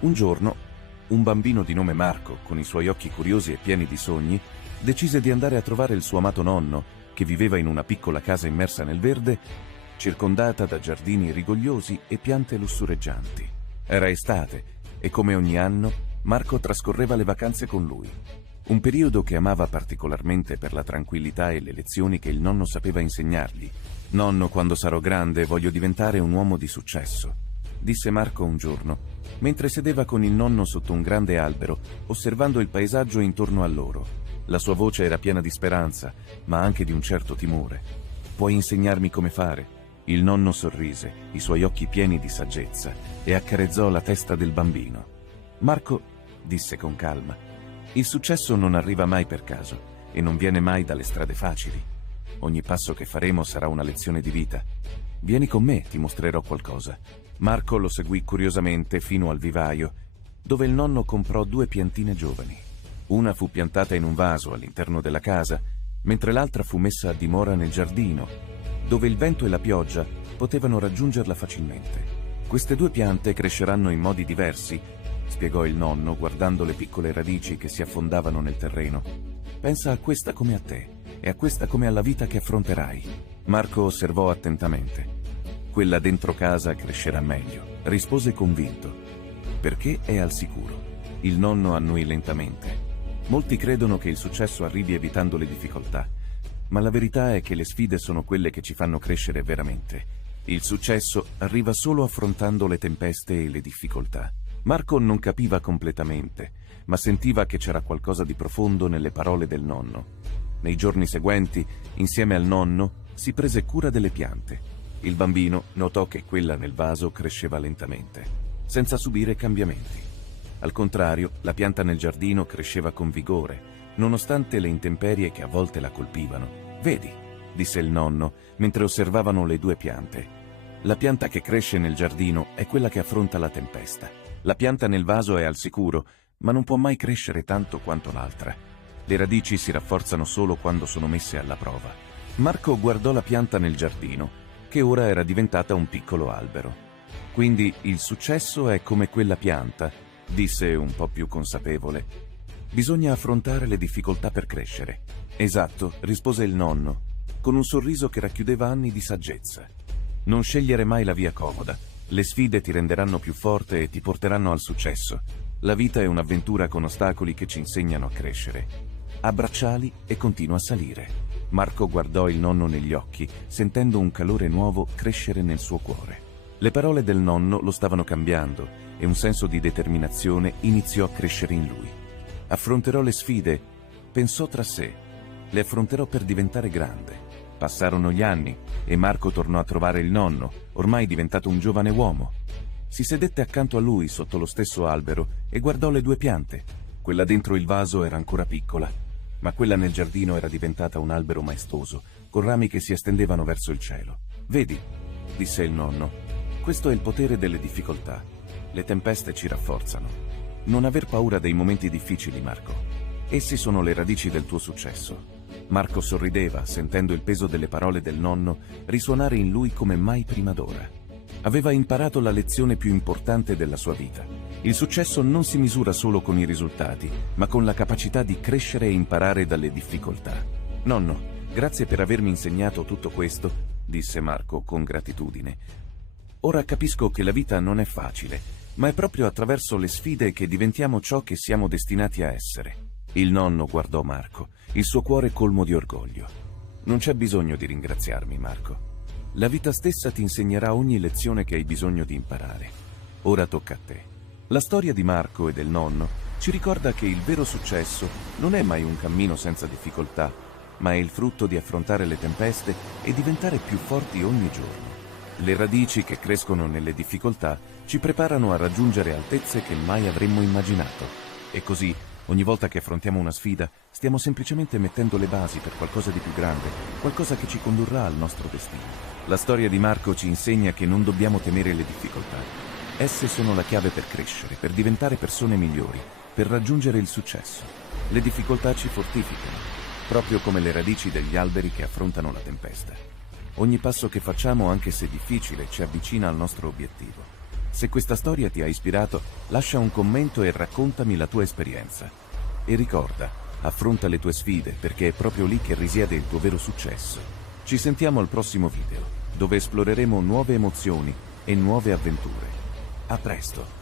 Un giorno, un bambino di nome Marco, con i suoi occhi curiosi e pieni di sogni, decise di andare a trovare il suo amato nonno, che viveva in una piccola casa immersa nel verde, circondata da giardini rigogliosi e piante lussureggianti. Era estate e, come ogni anno, Marco trascorreva le vacanze con lui. Un periodo che amava particolarmente per la tranquillità e le lezioni che il nonno sapeva insegnargli. «Nonno, quando sarò grande voglio diventare un uomo di successo», disse Marco un giorno, mentre sedeva con il nonno sotto un grande albero, osservando il paesaggio intorno a loro. La sua voce era piena di speranza, ma anche di un certo timore. «Puoi insegnarmi come fare?» Il nonno sorrise, i suoi occhi pieni di saggezza, e accarezzò la testa del bambino. «Marco», disse con calma, «il successo non arriva mai per caso e non viene mai dalle strade facili. Ogni passo che faremo sarà una lezione di vita. Vieni con me, ti mostrerò qualcosa». Marco lo seguì curiosamente fino al vivaio, dove il nonno comprò 2 piantine giovani. Una fu piantata in un vaso all'interno della casa, mentre l'altra fu messa a dimora nel giardino, dove il vento e la pioggia potevano raggiungerla facilmente. «Queste 2 piante cresceranno in modi diversi», spiegò il nonno, guardando le piccole radici che si affondavano nel terreno. «Pensa a questa come a te e a questa come alla vita che affronterai». Marco osservò attentamente. «Quella dentro casa crescerà meglio», rispose convinto, «perché è al sicuro». Il nonno annuì lentamente. «Molti credono che il successo arrivi evitando le difficoltà, ma la verità è che le sfide sono quelle che ci fanno crescere veramente. Il successo arriva solo affrontando le tempeste e le difficoltà». Marco non capiva completamente, ma sentiva che c'era qualcosa di profondo nelle parole del nonno. Nei giorni seguenti, insieme al nonno, si prese cura delle piante. Il bambino notò che quella nel vaso cresceva lentamente, senza subire cambiamenti. Al contrario, la pianta nel giardino cresceva con vigore, nonostante le intemperie che a volte la colpivano. «Vedi», disse il nonno, mentre osservavano le 2 piante. «La pianta che cresce nel giardino è quella che affronta la tempesta. La pianta nel vaso è al sicuro, ma non può mai crescere tanto quanto l'altra. Le radici si rafforzano solo quando sono messe alla prova». Marco guardò la pianta nel giardino, che ora era diventata un piccolo albero. «Quindi il successo è come quella pianta», disse un po' più consapevole. «Bisogna affrontare le difficoltà per crescere». «Esatto», rispose il nonno, con un sorriso che racchiudeva anni di saggezza. «Non scegliere mai la via comoda. Le sfide ti renderanno più forte e ti porteranno al successo. La vita è un'avventura con ostacoli che ci insegnano a crescere. Abbracciali e continua a salire». Marco guardò il nonno negli occhi, sentendo un calore nuovo crescere nel suo cuore. Le parole del nonno lo stavano cambiando e un senso di determinazione iniziò a crescere in lui. «Affronterò le sfide», pensò tra sé. «Le affronterò per diventare grande». Passarono gli anni e Marco tornò a trovare il nonno, ormai diventato un giovane uomo. Si sedette accanto a lui sotto lo stesso albero e guardò le 2 piante. Quella dentro il vaso era ancora piccola, ma quella nel giardino era diventata un albero maestoso, con rami che si estendevano verso il cielo. «Vedi», disse il nonno, «questo è il potere delle difficoltà. Le tempeste ci rafforzano. Non aver paura dei momenti difficili, Marco. Essi sono le radici del tuo successo». Marco sorrideva, sentendo il peso delle parole del nonno risuonare in lui come mai prima d'ora. Aveva imparato la lezione più importante della sua vita. Il successo non si misura solo con i risultati, ma con la capacità di crescere e imparare dalle difficoltà. «Nonno, grazie per avermi insegnato tutto questo», disse Marco con gratitudine. «Ora capisco che la vita non è facile, ma è proprio attraverso le sfide che diventiamo ciò che siamo destinati a essere». Il nonno guardò Marco, il suo cuore colmo di orgoglio. «Non c'è bisogno di ringraziarmi, Marco. La vita stessa ti insegnerà ogni lezione che hai bisogno di imparare. Ora tocca a te». La storia di Marco e del nonno ci ricorda che il vero successo non è mai un cammino senza difficoltà, ma è il frutto di affrontare le tempeste e diventare più forti ogni giorno. Le radici che crescono nelle difficoltà ci preparano a raggiungere altezze che mai avremmo immaginato. E così, ogni volta che affrontiamo una sfida, stiamo semplicemente mettendo le basi per qualcosa di più grande, qualcosa che ci condurrà al nostro destino. La storia di Marco ci insegna che non dobbiamo temere le difficoltà. Esse sono la chiave per crescere, per diventare persone migliori, per raggiungere il successo. Le difficoltà ci fortificano, proprio come le radici degli alberi che affrontano la tempesta. Ogni passo che facciamo, anche se difficile, ci avvicina al nostro obiettivo. Se questa storia ti ha ispirato, lascia un commento e raccontami la tua esperienza. E ricorda, affronta le tue sfide perché è proprio lì che risiede il tuo vero successo. Ci sentiamo al prossimo video, dove esploreremo nuove emozioni e nuove avventure. A presto!